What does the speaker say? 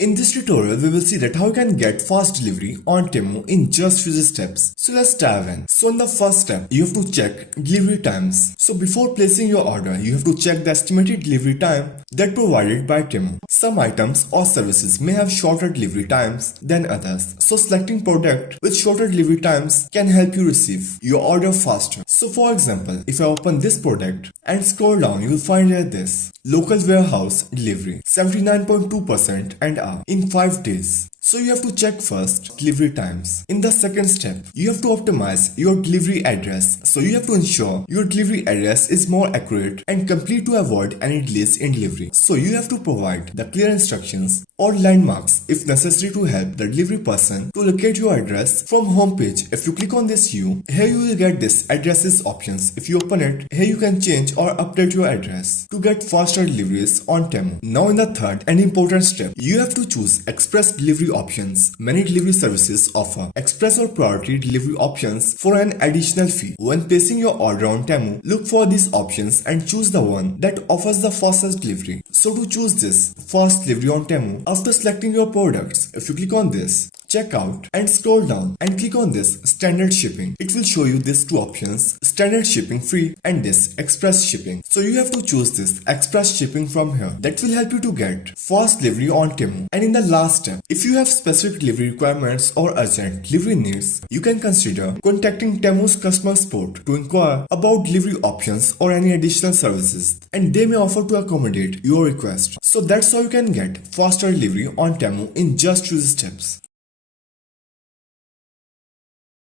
In this tutorial, we will see that how you can get fast delivery on Temu in just few steps. So let's dive in. So in the first step, you have to check delivery times. So before placing your order, you have to check the estimated delivery time that provided by Temu. Some items or services may have shorter delivery times than others. So selecting product with shorter delivery times can help you receive your order faster. So for example, if I open this product and scroll down, you will find here this local warehouse delivery 79.2% and in 5 days. So you have to check first delivery times. In the second step, you have to optimize your delivery address. So you have to ensure your delivery address is more accurate and complete to avoid any delays in delivery. So you have to provide the clear instructions or landmarks if necessary to help the delivery person to locate your address from home page. If you click on this view, here you will get this addresses options. If you open it, here you can change or update your address to get faster deliveries on Temu. Now in the third and important step, you have to choose express delivery options. Many delivery services offer express or priority delivery options for an additional fee. When placing your order on Temu, look for these options and choose the one that offers the fastest delivery. So to choose this fast delivery on Temu, after selecting your products, if you click on this checkout and scroll down and click on this standard shipping, it will show you these two options, standard shipping free and this express shipping. So you have to choose this express shipping from here. That will help you to get fast delivery on Temu. And in the last step, if you have specific delivery requirements or urgent delivery needs, you can consider contacting Temu's customer support to inquire about delivery options or any additional services, and they may offer to accommodate your request. So that's how you can get faster delivery on Temu in just few steps.